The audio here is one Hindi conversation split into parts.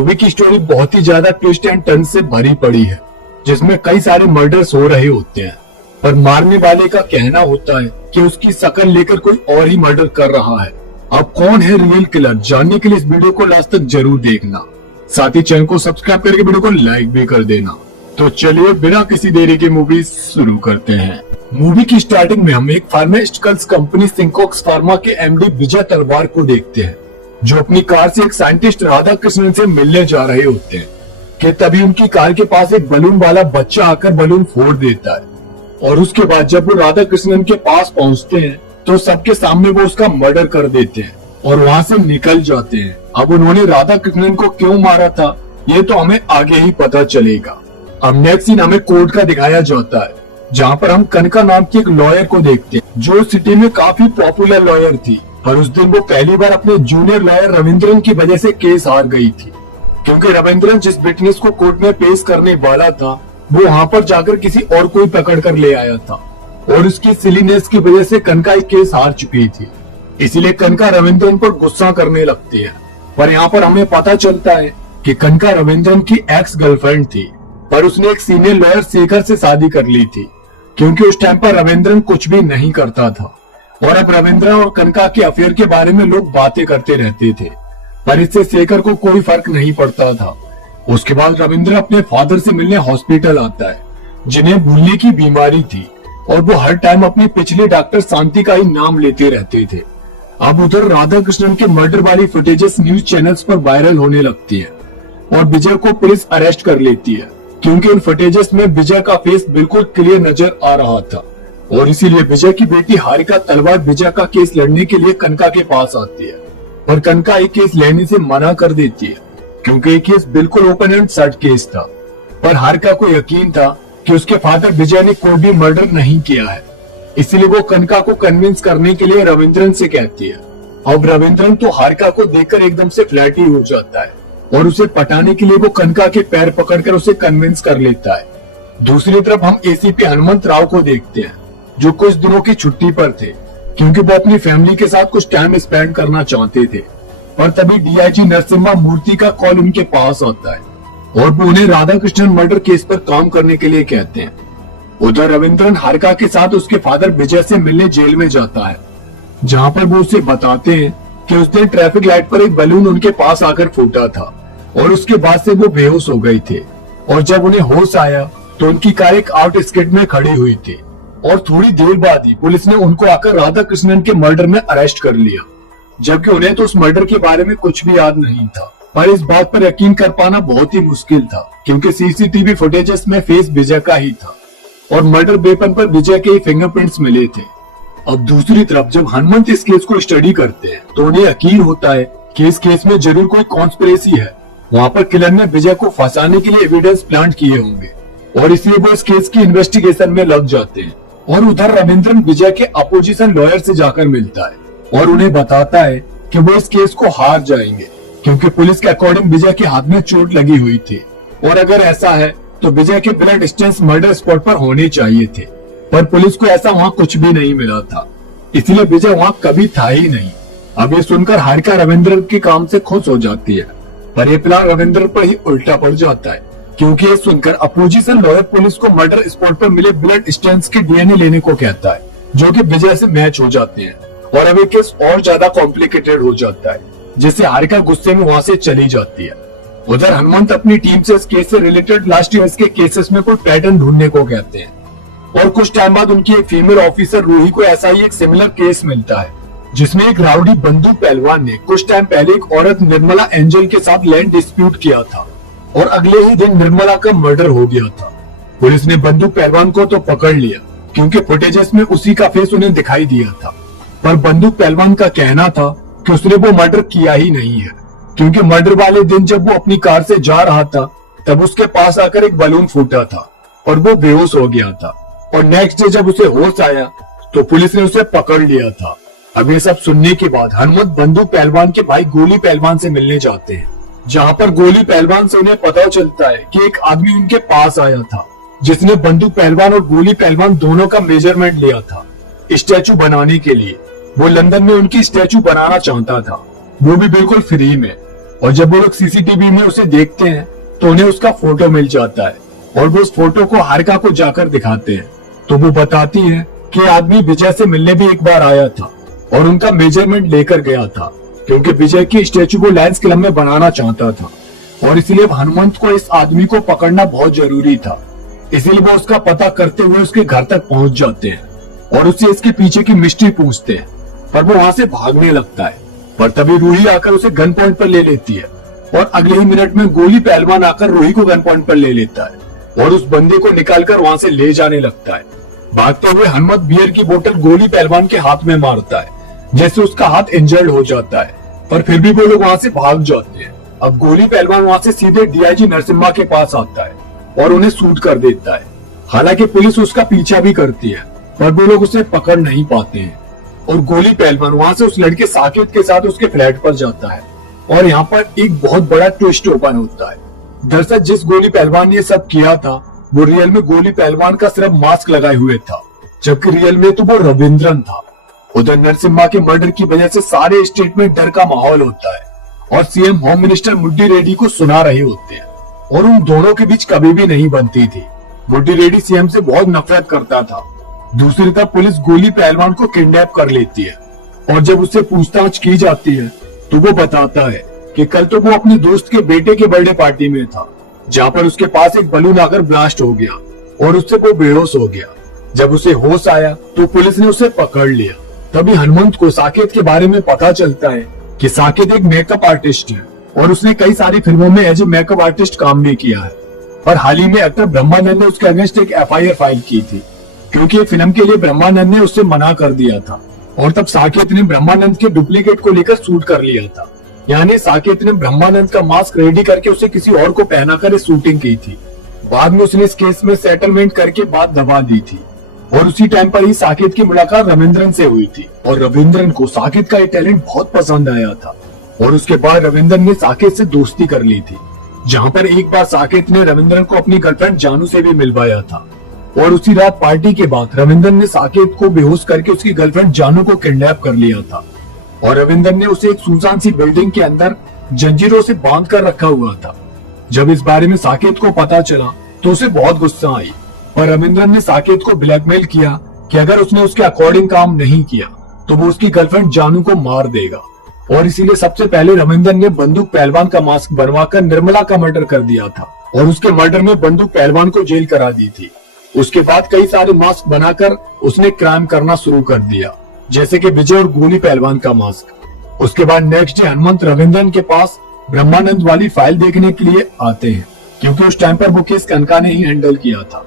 मूवी की स्टोरी बहुत ही ज्यादा ट्विस्ट एंड टर्न से भरी पड़ी है, जिसमें कई सारे मर्डर्स हो रहे होते हैं, पर मारने वाले का कहना होता है कि उसकी शकल लेकर कोई और ही मर्डर कर रहा है। अब कौन है रियल किलर, जानने के लिए इस वीडियो को लास्ट तक जरूर देखना। साथ ही चैनल को सब्सक्राइब करके वीडियो को लाइक भी कर देना। तो चलिए बिना किसी देरी के मूवी शुरू करते हैं। मूवी की स्टार्टिंग में हम एक फार्मास्यूटिकल्स कंपनी सिंकॉक्स फार्मा के एमडी विजय तलवार को देखते हैं, जो अपनी कार से एक साइंटिस्ट राधा कृष्णन से मिलने जा रहे होते हैं कि तभी उनकी कार के पास एक बलून वाला बच्चा आकर बलून फोड़ देता है। और उसके बाद जब वो राधा कृष्णन के पास पहुंचते हैं तो सबके सामने वो उसका मर्डर कर देते हैं और वहां से निकल जाते हैं। अब उन्होंने राधा कृष्णन को क्यों मारा था ये तो हमें आगे ही पता चलेगा। अब नेक्स्ट सीन हमें कोर्ट का दिखाया जाता है, जहाँ पर हम कनका नाम की एक लॉयर को देखते हैं, जो सिटी में काफी पॉपुलर लॉयर थी। पर उस दिन वो पहली बार अपने जूनियर लॉयर रविंद्रन की वजह से केस हार गई थी, क्योंकि रविंद्रन जिस विटनेस को कोर्ट में पेश करने वाला था वो वहाँ पर जाकर किसी और को पकड़ कर ले आया था, और उसकी सिलीनेस की वजह से कनका एक केस हार चुकी थी। इसीलिए कनका रविंद्रन पर गुस्सा करने लगती है। पर यहाँ पर हमें पता चलता है कि कनका रविंद्रन की एक्स गर्लफ्रेंड थी, पर उसने एक सीनियर लॉयर शेखर से शादी कर ली थी, क्योंकि उस टाइम पर रविंद्रन कुछ भी नहीं करता था। और अब रविंद्रन और कनका के अफेयर के बारे में लोग बातें करते रहते थे, पर इससे शेखर को कोई फर्क नहीं पड़ता था। उसके बाद रविंद्र अपने फादर से मिलने हॉस्पिटल आता है, जिन्हें भूलने की बीमारी थी, और वो हर टाइम अपनी पिछले डॉक्टर शांति का ही नाम लेते रहते थे। अब उधर राधा कृष्णन के मर्डर वाली फुटेजेस न्यूज चैनल्स पर वायरल होने लगती है, और विजय को पुलिस अरेस्ट कर लेती है, क्योंकि उन फुटेजेस में विजय का फेस बिल्कुल क्लियर नजर आ रहा था। और इसीलिए विजय की बेटी हारिका तलवार विजय का केस लड़ने के लिए कनका के पास आती है, पर कनका एक केस लेने से मना कर देती है, क्योंकि ये केस बिल्कुल ओपन एंड शट केस था। पर हारिका को यकीन था कि उसके फादर विजय ने कोई भी मर्डर नहीं किया है, इसलिए वो कनका को कन्विंस करने के लिए रविंद्रन से कहती है। अब रविंद्रन तो हारिका को देखकर एकदम से फ्लैटी हो जाता है, और उसे पटाने के लिए वो कनका के पैर पकड़कर उसे कन्विंस कर लेता है। दूसरी तरफ हम एसीपी हनुमंत राव को देखते हैं, जो कुछ दिनों की छुट्टी पर थे, क्योंकि वो अपनी फैमिली के साथ कुछ टाइम स्पेंड करना चाहते थे। पर तभी डीआईजी नरसिम्हा मूर्ति का कॉल उनके पास आता है, और वो उन्हें राधा कृष्णन मर्डर केस पर काम करने के लिए कहते हैं। उधर रविंद्रन हारिका के साथ उसके फादर विजय से मिलने जेल में जाता है, जहाँ पर वो उसे बताते हैं कि उसने ट्रैफिक लाइट पर एक बलून उनके पास आकर फूटा था, और उसके बाद से वो बेहोश हो गए थे। और जब उन्हें होश आया तो उनकी कार एक आउटस्कर्ट में खड़ी हुई थी, और थोड़ी देर बाद ही पुलिस ने उनको आकर राधा कृष्णन के मर्डर में अरेस्ट कर लिया, जबकि उन्हें तो उस मर्डर के बारे में कुछ भी याद नहीं था। पर इस बात पर यकीन कर पाना बहुत ही मुश्किल था, क्योंकि सीसीटीवी फुटेजेस में फेस विजय का ही था, और मर्डर वेपन पर विजय के फिंगरप्रिंट्स मिले थे। अब दूसरी तरफ जब हनुमंत इस केस को स्टडी करते हैं तो उन्हें यकीन होता है कि इस केस में जरूर कोई कॉन्स्पिरेसी है। वहाँ पर किलर ने विजय को फंसाने के लिए एविडेंस प्लांट किए होंगे, और इसलिए वो इस केस की इन्वेस्टिगेशन में लग जाते हैं। और उधर रविंद्रन विजय के अपोजिशन लॉयर से जाकर मिलता है, और उन्हें बताता है कि वो इस केस को हार जाएंगे, क्योंकि पुलिस के अकॉर्डिंग विजय के हाथ में चोट लगी हुई थी, और अगर ऐसा है तो विजय के ब्लड स्टेन्स मर्डर स्पॉट पर होने चाहिए थे। पर पुलिस को ऐसा वहाँ कुछ भी नहीं मिला था, इसलिए विजय वहाँ कभी था ही नहीं। अब ये सुनकर हारिका रविंद्रन के काम से खुश हो जाती है, पर ये प्लान रविंद्रन पर ही उल्टा पड़ जाता है, क्योंकि ये सुनकर अपोजिशन लॉयर पुलिस को मर्डर स्पॉट पर मिले ब्लड स्टेन्स के डीएनए लेने को कहता है, जो कि विजय से मैच हो जाते हैं। और अब ये केस और ज्यादा कॉम्प्लिकेटेड हो जाता है, जिससे हारिका गुस्से में वहाँ से चली जाती है। उधर हनुमंत अपनी टीम से इस केस से रिलेटेड लास्ट ईयर्स के केसेस में कोई पैटर्न ढूंढने को कहते हैं, और कुछ टाइम बाद उनकी एक फीमेल ऑफिसर रूही को ऐसा ही एक सिमिलर केस मिलता है, जिसमें एक राउडी बंदूक पहलवान ने कुछ टाइम पहले एक औरत निर्मला एंजल के साथ लैंड डिस्प्यूट किया था, और अगले ही दिन निर्मला का मर्डर हो गया था। पुलिस ने बंदूक पहलवान को तो पकड़ लिया, क्योंकि फुटेजेस में उसी का फेस उन्हें दिखाई दिया था। पर बंदूक पहलवान का कहना था कि उसने वो मर्डर किया ही नहीं है, क्योंकि मर्डर वाले दिन जब वो अपनी कार से जा रहा था तब उसके पास आकर एक बलून फूटा था, और वो बेहोश हो गया था। और नेक्स्ट डे जब उसे होश आया तो पुलिस ने उसे पकड़ लिया था। अब ये सब सुनने के बाद हनुमंत बंदूक पहलवान के भाई गोली पहलवान से मिलने जाते हैं, जहाँ पर गोली पहलवान से उन्हें पता चलता है कि एक आदमी उनके पास आया था, जिसने बंदूक पहलवान और गोली पहलवान दोनों का मेजरमेंट लिया था स्टैचू बनाने के लिए। वो लंदन में उनकी स्टैचू बनाना चाहता था, वो भी बिल्कुल फ्री में। और जब वो लोग सीसीटीवी में उसे देखते हैं तो उन्हें उसका फोटो मिल जाता है और वो उस फोटो को हारिका को जाकर दिखाते हैं तो वो बताती है कि आदमी विजय से मिलने भी एक बार आया था और उनका मेजरमेंट लेकर गया था क्योंकि विजय की स्टेचू को लायंस क्लब में बनाना चाहता था और इसलिए हनुमंत को इस आदमी को पकड़ना बहुत जरूरी था। इसीलिए वो उसका पता करते हुए उसके घर तक पहुंच जाते हैं और उससे इसके पीछे की मिस्ट्री पूछते हैं, पर वो वहां से भागने लगता है। पर तभी रूही आकर उसे गन पॉइंट पर ले लेती है और अगले ही मिनट में गोली पहलवान आकर रूही को गन पॉइंट पर ले लेता है और उस बंदे को निकालकर वहां से ले जाने लगता है। भागते हुए हनुमंत बियर की बोतल गोली पहलवान के हाथ में मारता है, जैसे उसका हाथ इंजर्ड हो जाता है, पर फिर भी वो लोग वहां से भाग जाते हैं। अब गोली पहलवान वहां से सीधे डीआईजी नरसिम्हा के पास आता है और उन्हें शूट कर देता है। हालांकि पुलिस उसका पीछा भी करती है पर वो लोग उसे पकड़ नहीं पाते हैं और गोली पहलवान वहां से उस लड़के साकेत के साथ उसके फ्लैट पर जाता है और यहाँ पर एक बहुत बड़ा ट्विस्ट ओपन होता है। दरअसल जिस गोली पहलवान ने सब किया था वो रियल में गोली पहलवान का सिर्फ मास्क लगाए हुए था, जबकि रियल में तो वो रविंद्रन था। उधर नरसिम्हा के मर्डर की वजह से सारे स्टेट में डर का माहौल होता है और सीएम होम मिनिस्टर मुड्डी रेड्डी को सुना रहे होते हैं और उन दोनों के बीच कभी भी नहीं बनती थी। मुड्डी रेड्डी सीएम से बहुत नफरत करता था। दूसरी तरफ पुलिस गोली पहलवान को किडनैप कर लेती है और जब उससे पूछताछ की जाती है तो वो बताता है कि कल तो वो अपने दोस्त के बेटे के बर्थडे पार्टी में था, जहाँ पर उसके पास एक बलून आकर ब्लास्ट हो गया और उससे वो बेहोश हो गया। जब उसे होश आया तो पुलिस ने उसे पकड़ लिया। तभी हनुमंत को साकेत के बारे में पता चलता है कि साकेत एक मेकअप आर्टिस्ट है और उसने कई सारी फिल्मों में एज ए मेकअप आर्टिस्ट काम भी किया है। और हाल ही में एक्टर ब्रह्मानंद ने उसके अगेंस्ट एक एफआईआर फाइल की थी क्योंकि फिल्म के लिए ब्रह्मानंद ने उससे मना कर दिया था और तब साकेत ने ब्रह्मानंद के डुप्लीकेट को लेकर शूट कर लिया था। यानी साकेत ने ब्रह्मानंद का मास्क रेडी करके उसे किसी और को पहनाकर शूटिंग की थी। बाद में उसने इस केस में सेटलमेंट करके बात दबा दी थी और उसी टाइम पर ही साकेत की मुलाकात रविंद्रन से हुई थी और रविंद्रन को साकेत का ये टैलेंट बहुत पसंद आया था और उसके बाद रविंद्रन ने साकेत से दोस्ती कर ली थी, जहाँ पर एक बार साकेत ने रविंद्रन को अपनी गर्लफ्रेंड जानू से भी मिलवाया था और उसी रात पार्टी के बाद रविंद्रन ने साकेत को बेहोश करके उसकी गर्लफ्रेंड जानू को किडनैप कर लिया था और रविंद्रन ने उसे एक सुनसान सी बिल्डिंग के अंदर जंजीरों से बांध कर रखा हुआ था। जब इस बारे में साकेत को पता चला तो उसे बहुत गुस्सा आई, पर रविंद्रन ने साकेत को ब्लैकमेल किया कि अगर उसने उसके अकॉर्डिंग काम नहीं किया तो वो उसकी गर्लफ्रेंड जानू को मार देगा और इसीलिए सबसे पहले रविंद्रन ने बंदूक पहलवान का मास्क बनवाकर निर्मला का मर्डर कर दिया था और उसके मर्डर में बंदूक पहलवान को जेल करा दी थी। उसके बाद कई सारे मास्क बनाकर उसने क्राइम करना शुरू कर दिया, जैसे कि विजय और गोली पहलवान का मास्क। उसके बाद नेक्स्ट डे हनुमंत रविंद्रन के पास ब्रह्मानंद वाली फाइल देखने के लिए आते हैं क्योंकि उस टाइम पर वो केस कनका ने ही हैंडल किया था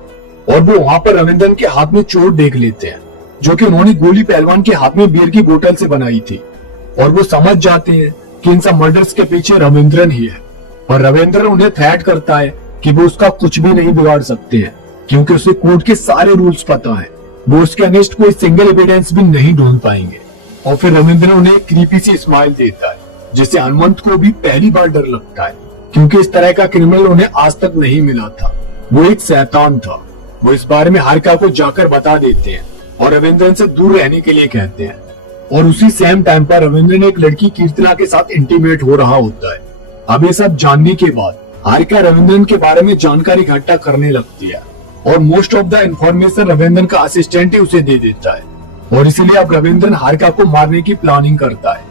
और वो वहाँ पर रविंद्रन के हाथ में चोट देख लेते हैं जो कि उन्होंने गोली पहलवान के हाथ में बियर की बोतल से बनाई थी और वो समझ जाते हैं कि इन सब मर्डर्स के पीछे रविंद्रन ही है। और रविंद्रन उन्हें थ्रेट करता है कि वो उसका कुछ भी नहीं बिगाड़ सकते हैं क्योंकि उसे कोर्ट के सारे रूल्स पता है, वो उसके अगेंस्ट कोई सिंगल एविडेंस भी नहीं ढूंढ पाएंगे। और फिर रविंद्रन उन्हें एक क्रीपी सी स्माइल देता है जिससे हनुमंत को भी पहली बार डर लगता है क्योंकि इस तरह का क्रिमिनल उन्हें आज तक नहीं मिला था। वो एक शैतान था। वो इस बारे में हारिका को जाकर बता देते हैं और रविंद्रन से दूर रहने के लिए कहते हैं और उसी सेम टाइम पर रविंद्रन एक लड़की कीर्तना के साथ इंटीमेट हो रहा होता है। अब ये सब जानने के बाद हारिका रविंद्रन के बारे में जानकारी इकट्ठा करने लगती है और most of the information Ravindran का असिस्टेंट ही उसे दे देता है और इसीलिए अब रविंद्रन हारिका को मारने की प्लानिंग करता है,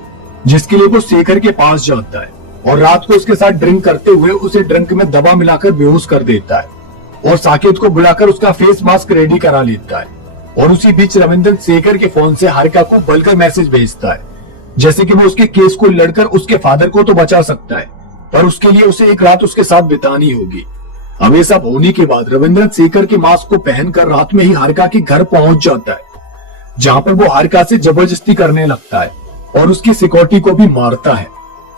जिसके लिए वो शेखर के पास जाता है और रात को उसके साथ ड्रिंक करते हुए उसे ड्रिंक में दवा मिलाकर बेहोश कर देता है और साकेत को बुलाकर उसका फेस मास्क रेडी करा लेता है। और उसी बीच रविंद्रन शेखर के फोन से हारिका को बल्कि मैसेज भेजता है जैसे कि वो उसके केस को लड़कर उसके फादर को तो बचा सकता है, पर उसके लिए उसे एक रात उसके साथ बितानी होगी। अब ये सब होने के बाद रविंद्रन शेखर के मास्क को पहनकर रात में ही हारिका के घर पहुंच जाता है, जहां पर वो हारिका से जबरदस्ती करने लगता है और उसकी सिक्योरिटी को भी मारता है।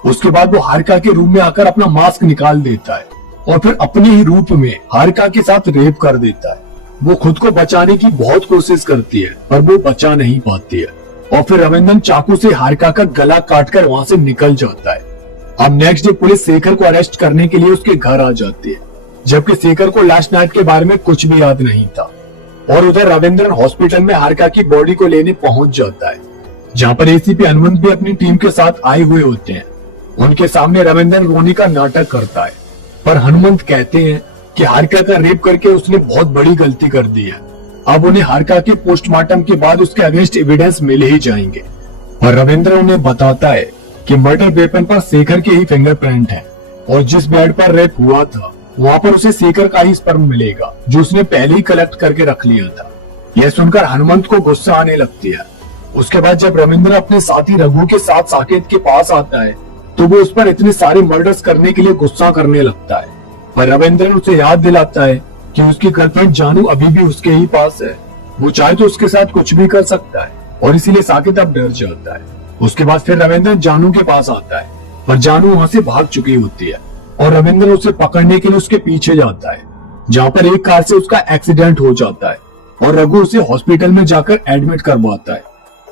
उसके बाद वो हारिका के रूम में आकर अपना मास्क निकाल देता है और फिर अपने ही रूप में हारिका के साथ रेप कर देता है। वो खुद को बचाने की बहुत कोशिश करती है पर वो बचा नहीं पाती है और फिर रविंद्रन चाकू से हारिका का गला काटकर वहां से निकल जाता है। अब नेक्स्ट डे पुलिस शेखर को अरेस्ट करने के लिए उसके घर आ जाती है, जबकि शेखर को लास्ट नाइट के बारे में कुछ भी याद नहीं था। और उधर रविंद्रन हॉस्पिटल में हारिका की बॉडी को लेने पहुंच जाता है, जहाँ पर एसीपी हनुमंत भी अपनी टीम के साथ आए हुए होते हैं उनके सामने रविंद्र रोने का नाटक करता है, पर हनुमंत कहते हैं कि हारिका का रेप करके उसने बहुत बड़ी गलती कर दी है। अब उन्हें हारिका के पोस्टमार्टम के बाद उसके अगेंस्ट एविडेंस मिल ही जाएंगे। और रविंद्र उन्हें बताता है कि मर्डर वेपन पर शेखर के ही फिंगरप्रिंट है और जिस बेड पर रेप हुआ था वहाँ पर उसे शेखर का ही स्पर्म मिलेगा जो उसने पहले ही कलेक्ट करके रख लिया था। यह सुनकर हनुमंत को गुस्सा आने लगती है। उसके बाद जब रविंद्र अपने साथी रघु के साथ साकेत के पास आता है तो वो उस पर इतने सारे मर्डर्स करने के लिए गुस्सा करने लगता है, पर रविंद्र उसे याद दिलाता है कि उसकी गर्लफ्रेंड जानू अभी भी उसके ही पास है। वो चाहे तो उसके साथ कुछ भी कर सकता है और इसीलिए साकेत अब डर जाता है। उसके बाद फिर रविंद्र जानू के पास आता है, पर जानू वहाँ से भाग चुकी होती है और रविंद्र उसे पकड़ने के लिए उसके पीछे जाता है, जहाँ पर एक कार से उसका एक्सीडेंट हो जाता है और रघु उसे हॉस्पिटल में जाकर एडमिट करवाता है।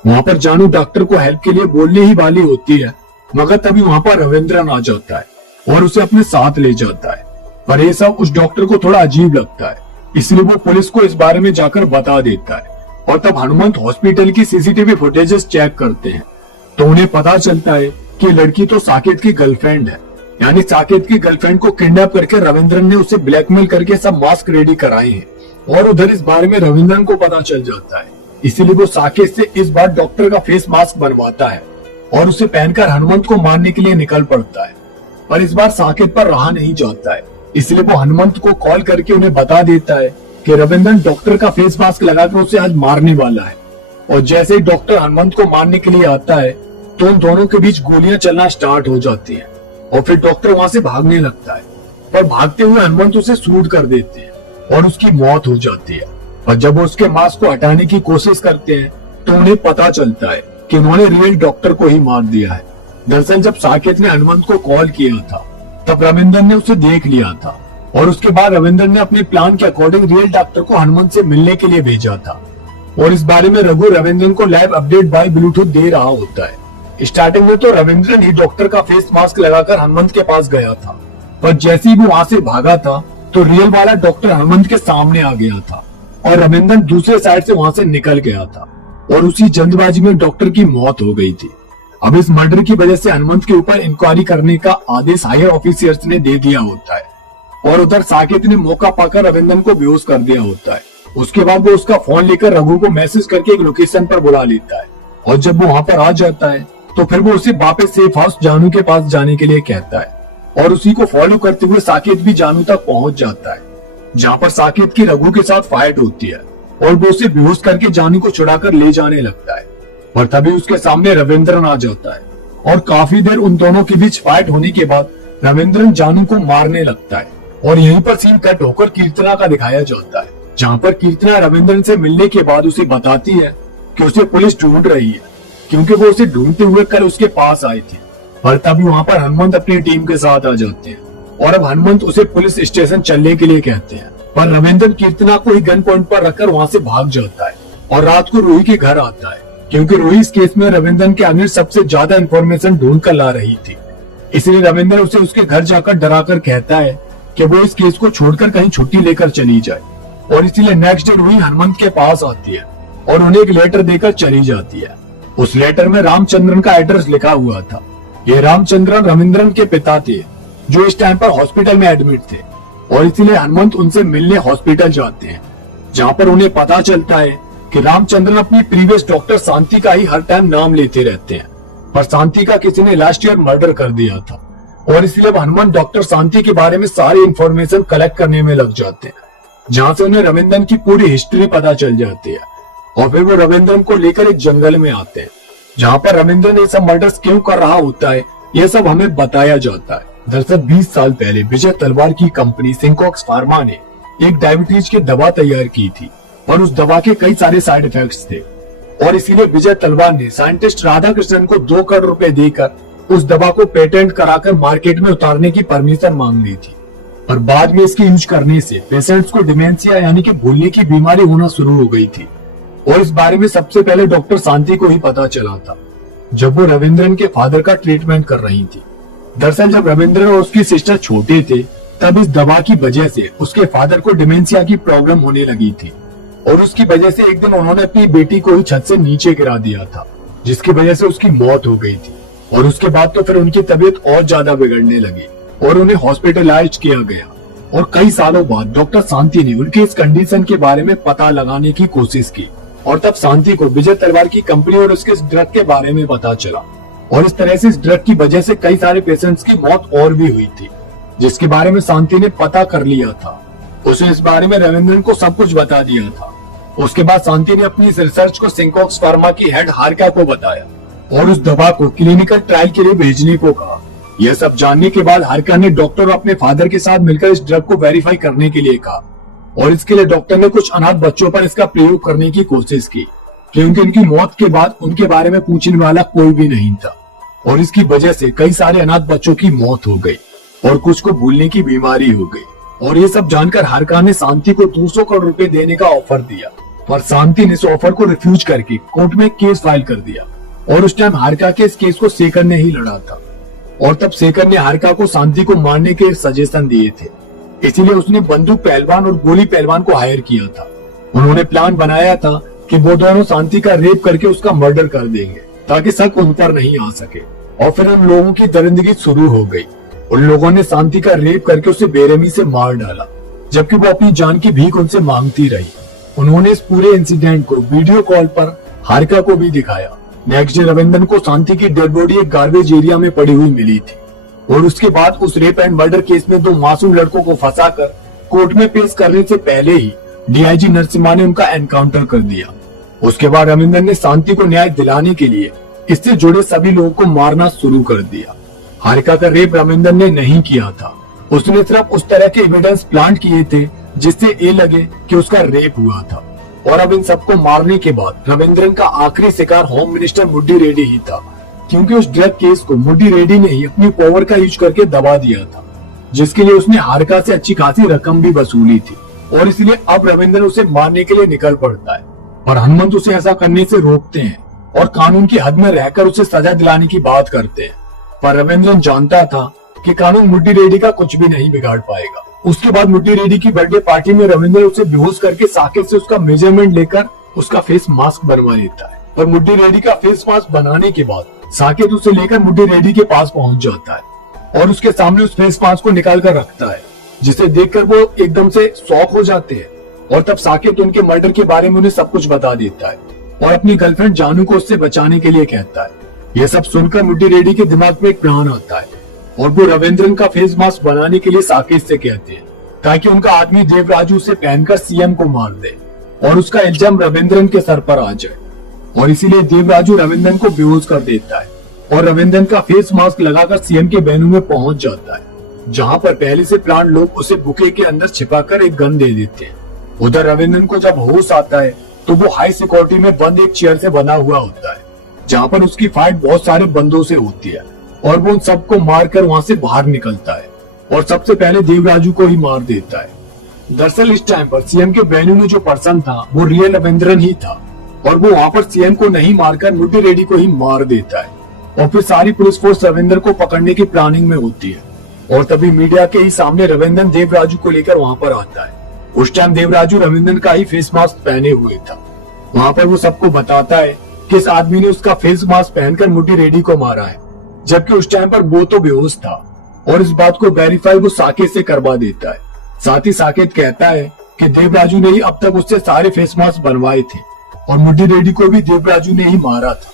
वहाँ पर जानू डॉक्टर को हेल्प के लिए बोलने ही वाली होती है, मगर तभी वहाँ पर रविंद्र आ जाता है और उसे अपने साथ ले जाता है। पर यह सब उस डॉक्टर को थोड़ा अजीब लगता है, इसलिए वो पुलिस को इस बारे में जाकर बता देता है। और तब हनुमंत हॉस्पिटल की सीसीटीवी फुटेजेस चेक करते हैं तो उन्हें पता चलता है कि लड़की तो साकेत की गर्लफ्रेंड है, यानी साकेत की गर्लफ्रेंड को किडनैप करके रविंद्र ने उसे ब्लैकमेल करके सब मास्क रेडी कराए हैं। और उधर इस बारे में रविंद्रन को पता चल जाता है, इसीलिए वो साकेत से इस बार डॉक्टर का फेस मास्क बनवाता है और उसे पहनकर हनुमंत को मारने के लिए निकल पड़ता है। पर इस बार साकेत पर रहा नहीं जाता है, इसलिए वो हनुमंत को कॉल करके उन्हें बता देता है कि रविंद्रन डॉक्टर का फेस मास्क लगाकर उसे आज मारने वाला है। और जैसे ही डॉक्टर हनुमंत को मारने के लिए आता है तो उन दोनों के बीच गोलियां चलना स्टार्ट हो जाती हैं और फिर डॉक्टर वहां से भागने लगता है, पर भागते हुए हनुमंत उसे शूट कर देते हैं और उसकी मौत हो जाती है। और जब वो उसके मास्क को हटाने की कोशिश करते हैं तो उन्हें पता चलता है कि उन्होंने रियल डॉक्टर को ही मार दिया है। दरअसल जब साकेत ने हनुमंत को कॉल किया था तब रविंद्र ने उसे देख लिया था और उसके बाद रविंद्र ने अपने प्लान के अकॉर्डिंग रियल डॉक्टर को हनुमंत से मिलने के लिए भेजा था। और इस बारे में रघु रविंद्र को लाइव अपडेट बाय ब्लूटूथ दे रहा होता है। स्टार्टिंग में तो रविंद्र ही डॉक्टर का फेस मास्क लगाकर हनुमंत के पास गया था, पर जैसे ही वो वहां से भागा था तो रियल वाला डॉक्टर हनुमंत के सामने आ गया था और रविंद्र दूसरे साइड से वहां से निकल गया था और उसी जल्दबाजी में डॉक्टर की मौत हो गई थी। अब इस मर्डर की वजह से हनुमंत के ऊपर इंक्वायरी करने का आदेश हायर ऑफिसर्स ने दे दिया होता है और उधर साकेत ने मौका पाकर रविंद्र को बेहोश कर दिया होता है। उसके बाद वो उसका फोन लेकर रघु को मैसेज करके एक लोकेशन पर बुला लेता है और जब वो वहां पर आ जाता है तो फिर वो उसे वापस सेफ हाउस जानू के पास जाने के लिए कहता है और उसी को फॉलो करते हुए साकेत भी जानू तक पहुंच जाता है, जहाँ पर साकेत की रघु के साथ फाइट होती है और वो उसे बेहोश करके जानू को छुड़ाकर ले जाने लगता है। और तभी उसके सामने रविंद्रन आ जाता है और काफी देर उन दोनों के बीच फाइट होने के बाद रविंद्रन जानू को मारने लगता है और यहीं पर सीन कट होकर कीर्तना का दिखाया जाता है, जहाँ पर कीर्तना रविंद्रन से मिलने के बाद उसे बताती है कि उसे पुलिस ढूंढ रही है क्योंकि वो उसे ढूंढते हुए कल उसके पास आई थी। पर तभी वहाँ पर हनुमंत अपनी टीम के साथ आ जाते हैं और अब हनुमंत उसे पुलिस स्टेशन चलने के लिए कहते हैं, पर रविंद्र कीर्तना को ही गन पॉइंट पर रखकर वहाँ से भाग जाता है और रात को रूही के घर आता है क्योंकि रूही इस केस में रविंद्र के आगे सबसे ज्यादा इंफॉर्मेशन ढूंढ कर ला रही थी। इसलिए रविंद्र उसे उसके घर जाकर डराकर कहता है कि वो इस केस को छोड़कर कहीं छुट्टी लेकर चली जाए और इसीलिए नेक्स्ट डे रूही हनुमंत के पास आती है और उन्हें एक लेटर देकर चली जाती है। उस लेटर में रामचंद्रन का एड्रेस लिखा हुआ था। ये रामचंद्रन रविंद्रन के पिता थे जो इस टाइम पर हॉस्पिटल में एडमिट थे और इसीलिए हनुमंत उनसे मिलने हॉस्पिटल जाते हैं, जहाँ पर उन्हें पता चलता है कि रामचंद्रन अपनी प्रीवियस डॉक्टर शांति का ही हर टाइम नाम लेते रहते हैं, पर शांति का किसी ने लास्ट ईयर मर्डर कर दिया था और इसलिए हनुमंत डॉक्टर शांति के बारे में सारी इंफॉर्मेशन कलेक्ट करने में लग जाते हैं, जहाँ से उन्हें रविंद्रन की पूरी हिस्ट्री पता चल जाती है। और फिर वो रविंद्रन को लेकर एक जंगल में आते हैं, जहाँ पर रविंद्रन ये सब मर्डर्स क्यों कर रहा होता है ये सब हमें बताया जाता है। दरअसल 20 साल पहले विजय तलवार की कंपनी सिंकॉक्स फार्मा ने एक डायबिटीज की दवा तैयार की थी और उस दवा के कई सारे साइड इफेक्ट्स थे और इसीलिए विजय तलवार ने साइंटिस्ट राधाकृष्णन को 2 करोड़ रुपए देकर उस दवा को पेटेंट कराकर मार्केट में उतारने की परमिशन मांग ली थी। पर बाद में इसकी यूज करने से पेशेंट्स को डिमेंशिया यानी कि भूलने की बीमारी होना शुरू हो गई थी और इस बारे में सबसे पहले डॉक्टर शांति को ही पता चला था जब वो रविंद्रन के फादर का ट्रीटमेंट कर रही थी। दरअसल जब रविंद्रन और उसकी सिस्टर छोटे थे तब इस दवा की वजह से उसके फादर को डिमेंशिया की प्रॉब्लम होने लगी थी और उसकी वजह से एक दिन उन्होंने अपनी बेटी को ही छत से नीचे गिरा दिया था, जिसकी वजह से उसकी मौत हो गई थी। और उसके बाद तो फिर उनकी तबीयत और ज्यादा बिगड़ने लगी और उन्हें हॉस्पिटलाइज किया गया। और कई सालों बाद डॉक्टर शांति ने उनकी इस कंडीशन के बारे में पता लगाने की कोशिश की और तब शांति को विजय तलवार की कंपनी और उसके इस ड्रग के बारे में पता चला। और इस तरह से इस ड्रग की वजह से कई सारे पेशेंट्स की मौत और भी हुई थी, जिसके बारे में शांति ने पता कर लिया था। उसे इस बारे में रविंद्रन को सब कुछ बता दिया था। उसके बाद शांति ने अपनी इस रिसर्च को सिंकॉक्स फार्मा की हेड हारिका को बताया और उस दवा को क्लिनिकल ट्रायल के लिए भेजने को कहा। यह सब जानने के बाद हारिका ने डॉक्टर और अपने फादर के साथ मिलकर इस ड्रग को वेरीफाई करने के लिए कहा और इसके लिए डॉक्टर ने कुछ अनाथ बच्चों पर इसका प्रयोग करने की कोशिश की, क्योंकि उनकी मौत के बाद उनके बारे में पूछने वाला कोई भी नहीं था। और इसकी वजह से कई सारे अनाथ बच्चों की मौत हो गई और कुछ को भूलने की बीमारी हो गई। और ये सब जानकर हारिका ने शांति को 200 करोड़ रुपए देने का ऑफर दिया, पर शांति ने इस ऑफर को रिफ्यूज करके कोर्ट में केस फाइल कर दिया। और उस टाइम हारिका के इस केस को शेखर ने ही लड़ा था और तब शेखर ने हारिका को शांति को मारने के सजेशन दिए थे। इसीलिए उसने बंदूक पहलवान और गोली पहलवान को हायर किया था। उन्होंने प्लान बनाया था कि वो दोनों शांति का रेप करके उसका मर्डर कर देंगे ताकि शक उन पर नहीं आ सके। और फिर उन लोगों की दरिंदगी शुरू हो गई। उन लोगों ने शांति का रेप करके उसे बेरहमी से मार डाला, जबकि वो अपनी जान की भीख उनसे मांगती रही। उन्होंने इस पूरे इंसिडेंट को वीडियो कॉल पर हारिका को भी दिखाया। नेक्स्ट डे रविंद्रन को शांति की डेड बॉडी एक गार्बेज एरिया में पड़ी हुई मिली थी और उसके बाद उस रेप एंड मर्डर केस में 2 मासूम लड़कों को फंसाकर कोर्ट में पेश करने से पहले ही डीआईजी नरसिम्हा ने उनका एनकाउंटर कर दिया। उसके बाद रविंद्रन ने शांति को न्याय दिलाने के लिए इससे जुड़े सभी लोगों को मारना शुरू कर दिया। हारिका का रेप रविंद्रन ने नहीं किया था, उसने सिर्फ उस तरह के एविडेंस प्लांट किए थे जिससे ये लगे कि उसका रेप हुआ था। और अब इन सबको मारने के बाद रविंद्रन का आखिरी शिकार होम मिनिस्टर मुड्डी रेड्डी ही था, क्योंकि उस ड्रग केस को मुड्डी रेड्डी ने ही अपनी पावर का यूज करके दबा दिया था, जिसके लिए उसने हारिका से अच्छी खासी रकम भी वसूली थी। और इसलिए अब रविंद्रन उसे मारने के लिए निकल पड़ता है और हनुमंत उसे ऐसा करने से रोकते हैं और कानून की हद में रहकर उसे सजा दिलाने की बात करते हैं। पर रविंद्रन जानता था कि कानून मुड्डी रेड्डी का कुछ भी नहीं बिगाड़ पाएगा। उसके बाद मुड्डी रेड्डी की बर्थडे पार्टी में रविंद्रन उसे बेहोश करके साकेत से उसका मेजरमेंट लेकर उसका फेस मास्क बनवा लेता है। पर मुड्डी रेड्डी का फेस मास्क बनाने के बाद साकेत उसे लेकर मुड्डी रेड्डी के पास पहुंच जाता है और उसके सामने उस फेस मास्क को निकाल कर रखता है, जिसे देखकर वो एकदम से शॉक हो जाते हैं। और तब साकेत उनके मर्डर के बारे में उन्हें सब कुछ बता देता है और अपनी गर्लफ्रेंड जानू को उससे बचाने के लिए कहता है। यह सब सुनकर मुड्डी रेड्डी के दिमाग में एक प्लान आता है और वो रविंद्रन का फेस मास्क बनाने के लिए साकेत से कहते हैं ताकि उनका आदमी देवराजू उसे पहनकर सीएम को मार दे और उसका इल्जाम रविंद्रन के सर पर आ जाए। और इसीलिए देवराजू रविंद्रन को बेहोश कर देता है और रविंद्रन का फेस मास्क लगाकर सीएम के वेन्यू में पहुंच जाता है, जहां पर पहले से प्लान लोग उसे बुके के अंदर छिपाकर एक गन दे देते हैं। उधर रविंद्रन को जब होश आता है तो वो हाई सिक्योरिटी में बंद एक चेयर से बना हुआ होता है, जहां पर उसकी फाइट बहुत सारे बंदों से होती है और वो उन सबको मारकर वहां से बाहर निकलता है और सबसे पहले देवराजू को ही मार देता है। दरअसल इस टाइम पर सीएम के वेन्यू में जो पर्सन था वो रियल रविंद्रन ही था और वो वहां पर सीएम को नहीं मारकर मुड्डी रेड्डी को ही मार देता है। और फिर सारी पुलिस फोर्स रविंद्र को पकड़ने की प्लानिंग में होती है और तभी मीडिया के ही सामने रविंद्रन देवराजू को लेकर वहां पर आता है। उस टाइम देवराजू रविंद्रन का ही फेस मास्क पहने हुए था। वहां पर वो सबको बताता है कि इस आदमी ने उसका फेस मास्क पहनकर मुड्डी रेड्डी को मारा है, जबकि उस टाइम पर वो तो बेहोश था। और इस बात को वेरीफाई वो साकेत से करवा देता है। साथ ही साकेत कहता है कि देवराजू ने ही अब तक उससे सारे फेस मास्क बनवाए थे और मुड्डी रेड्डी को भी देवराजू ने ही मारा था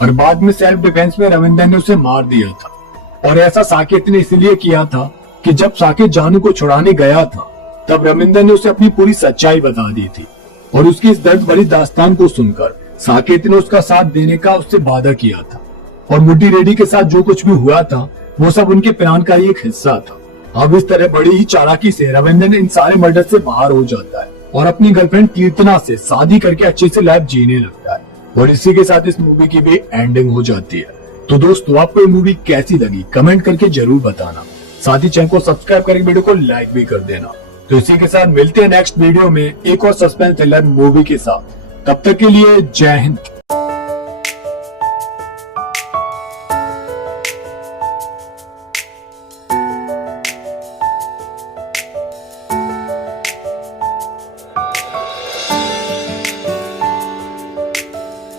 और बाद में सेल्फ डिफेंस में रविंद्रन ने उसे मार दिया था। और ऐसा साकेत ने इसलिए किया था कि जब साकेत जानू को छुड़ाने गया था तब रविंद्रन ने उसे अपनी पूरी सच्चाई बता दी थी और उसकी इस दर्द भरी दास्तान को सुनकर साकेत ने उसका साथ देने का उससे वादा किया था। और मुड्डी रेड्डी के साथ जो कुछ भी हुआ था वो सब उनके प्लान का ही एक हिस्सा था। अब इस तरह बड़ी ही चालाकी से रविंद्रन इन सारे मर्डर से बाहर हो जाता है और अपनी गर्लफ्रेंड कीर्तना से शादी करके अच्छे से लाइफ जीने लगता है। और इसी के साथ इस मूवी की भी एंडिंग हो जाती है। तो दोस्तों आपको ये मूवी कैसी लगी कमेंट करके जरूर बताना। साथ ही चैनल को सब्सक्राइब करके वीडियो को लाइक भी कर देना। तो इसी के साथ मिलते हैं नेक्स्ट वीडियो में एक और सस्पेंस थ्रिलर मूवी के साथ। तब तक के लिए जय हिंद।